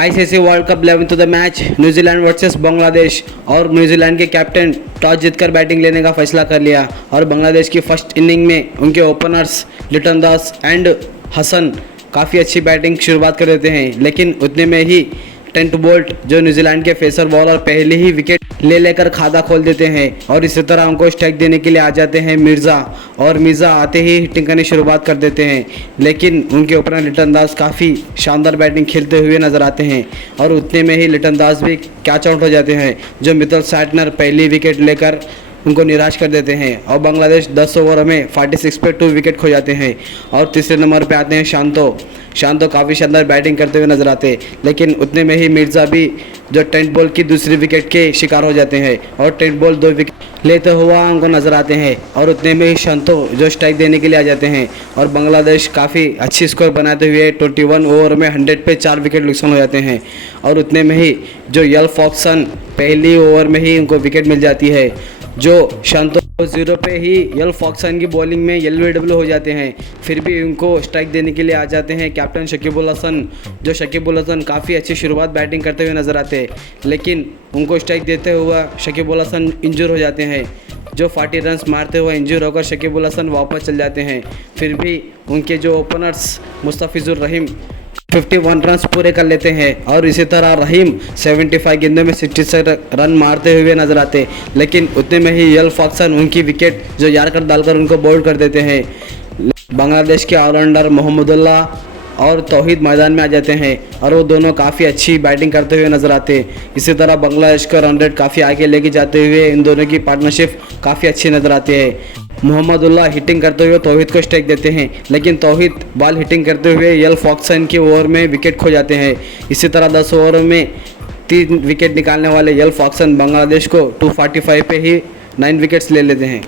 ICC world cup 11th the match New Zealand versus Bangladesh और New Zealand के captain toss जीतकर batting लेने का फैसला कर लिया और बांग्लादेश की फर्स्ट इनिंग में उनके ओपनर्स लिटन दास एंड हसन काफ़ी अच्छी बैटिंग शुरुआत कर देते हैं, लेकिन उतने में ही टेंट बोल्ट जो न्यूजीलैंड के फेसर बॉलर पहले ही विकेट ले लेकर खाता खोल देते हैं और इसी तरह उनको स्ट्राइक देने के लिए आ जाते हैं मिर्ज़ा और मिर्ज़ा आते ही हिटिंग करनी शुरुआत कर देते हैं, लेकिन उनके ओपनर लिटन दास काफ़ी शानदार बैटिंग खेलते हुए नजर आते हैं और उतने में ही लिटन दास भी कैच आउट हो जाते हैं जो मिचेल सैटनर पहली विकेट लेकर उनको निराश कर देते हैं और बांग्लादेश 10 ओवर में 46 पे 2 विकेट खो जाते हैं। और तीसरे नंबर पे आते हैं शांतो काफ़ी शानदार बैटिंग करते हुए नजर आते हैं, लेकिन उतने में ही मिर्ज़ा भी जो टेंट बॉल की दूसरी विकेट के शिकार हो जाते हैं और टेंट बॉल 2 विकेट लेते हुआ उनको नजर आते हैं और उतने में ही शांतो जो स्ट्राइक देने के लिए आ जाते हैं और बांग्लादेश काफ़ी अच्छी स्कोर बनाते हुए 21 ओवर में 100 पे 4 विकेट नुकसान हो जाते हैं और उतने में ही जो यल फॉक्सन पहली ओवर में ही उनको विकेट मिल जाती है, जो शांतो 0 पे ही यल फॉक्सन की बॉलिंग में LBW हो जाते हैं। फिर भी उनको स्ट्राइक देने के लिए आ जाते हैं कैप्टन शकीबुल हसन, जो शकीबुल हसन काफ़ी अच्छी शुरुआत बैटिंग करते हुए नजर आते हैं, लेकिन उनको स्ट्राइक देते हुए शकीबुल हसन इंजर हो जाते हैं, जो 40 रन्स मारते हुए इंजर होकर शकीबुल हसन वापस चल जाते हैं। फिर भी उनके जो ओपनर्स मुस्तफिजुर रहीम 51 रन्स पूरे कर लेते हैं और इसी तरह रहीम 75 गेंदों में 66 रन मारते हुए नजर आते, लेकिन उतने में ही यल फॉक्सन उनकी विकेट जो यार्कर डालकर उनको बोल्ड कर देते हैं। बांग्लादेश के ऑलराउंडर मोहम्मदुल्लाह और तौहीद मैदान में आ जाते हैं और वो दोनों काफ़ी अच्छी बैटिंग करते हुए नजर आते हैं। इसी तरह बांग्लादेश का रन रेट काफ़ी आगे लेके जाते हुए इन दोनों की पार्टनरशिप काफ़ी अच्छी नजर आती है। मोहम्मदुल्लाह हिटिंग करते हुए तौहीद को स्ट्राइक देते हैं, लेकिन तौहीद बॉल हिटिंग करते हुए यल फॉक्सन के ओवर में विकेट खो जाते हैं। इसी तरह 10 ओवर में 3 विकेट निकालने वाले यल फॉक्सन बांग्लादेश को 245 पे ही 9 विकेट्स ले लेते हैं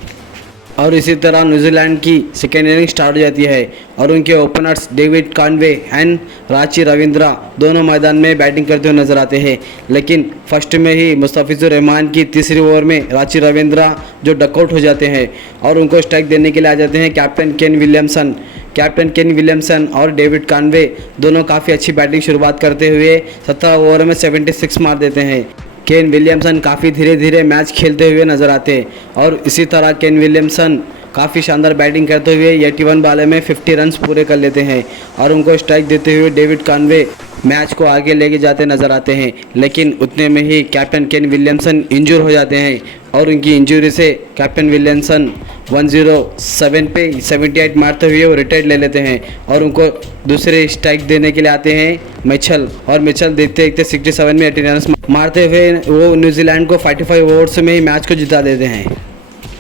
और इसी तरह न्यूजीलैंड की सेकेंड इनिंग स्टार्ट हो जाती है और उनके ओपनर्स डेविड कॉनवे एंड राची रविंद्रा दोनों मैदान में बैटिंग करते हुए नजर आते हैं, लेकिन फर्स्ट में ही मुस्तफिजुर रहमान की तीसरी ओवर में राची रविंद्रा जो डकआउट हो जाते हैं और उनको स्ट्राइक देने के लिए आ जाते हैं कैप्टन केन विलियमसन और डेविड कॉनवे दोनों काफ़ी अच्छी बैटिंग शुरुआत करते हुए 17 ओवर में 76 मार देते हैं। केन विलियमसन काफ़ी धीरे धीरे मैच खेलते हुए नजर आते हैं और इसी तरह केन विलियमसन काफ़ी शानदार बैटिंग करते हुए 81 बॉल में 50 रन्स पूरे कर लेते हैं और उनको स्ट्राइक देते हुए डेविड कॉनवे मैच को आगे लेके जाते नजर आते हैं, लेकिन उतने में ही कैप्टन केन विलियमसन इंजर हो जाते हैं और उनकी इंजरी से कैप्टन विलियमसन 107 पे 78 मारते हुए वो रिटायर्ड ले लेते हैं और उनको दूसरे स्ट्राइक देने के लिए आते हैं मिचेल और मिचेल देखते देखते 67 में 18 रन मारते हुए वो न्यूजीलैंड को 45 ओवर्स में ही मैच को जिता देते हैं।